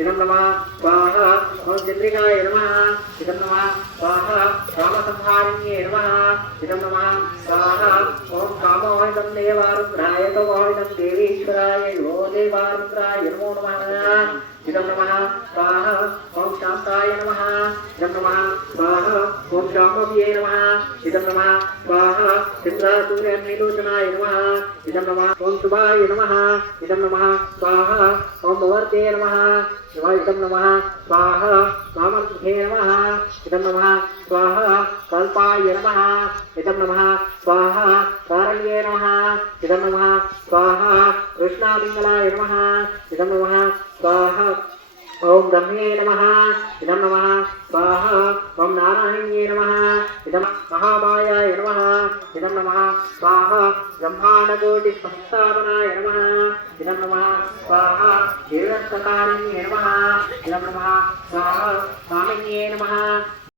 इदं नमः स्वाहा ओम चंद्रिकाय नमः इदं नमः स्वाहा कामसंहारिण्ये नमः इदं नमः स्वाहा ओम कामोहितं देवारुद्राय तमोहितं देवीश्वराय यो देवारुद्राय नमो नमः इदं नमः स्वाहा ओम शान्ताय नमः इदं नमः स्वाहा ओम शाम्भव्ये नमः इदं नमः स्वाहा चन्द्रासूर्यनिलोचनाय नमः इदं नमः ओम शुभाय नमः इदं नमः स्वाहा ओम भवर्ते नमः इदं नमः स्वाहा कामर्थे नमः इदं नमः स्वाहा कल्पाय नमः इदं नमः स्वाहा कारण्ये नमः इदं नमः स्वाहा कृष्णामङ्गलाय नमः इदं नमः स्वाहा ओम ब्रह्मे नमः इदं नमः स्वाहा ओम नारायण्ये नमः इदं महामायाय नमः इदं नमः स्वाहा ब्रह्माण्डकोटिसंस्थापनाय नमः इदं नमः स्वाहा देवस्तकारिण्ये नमः इदं नमः स्वाहा स्वामिन्ये नमः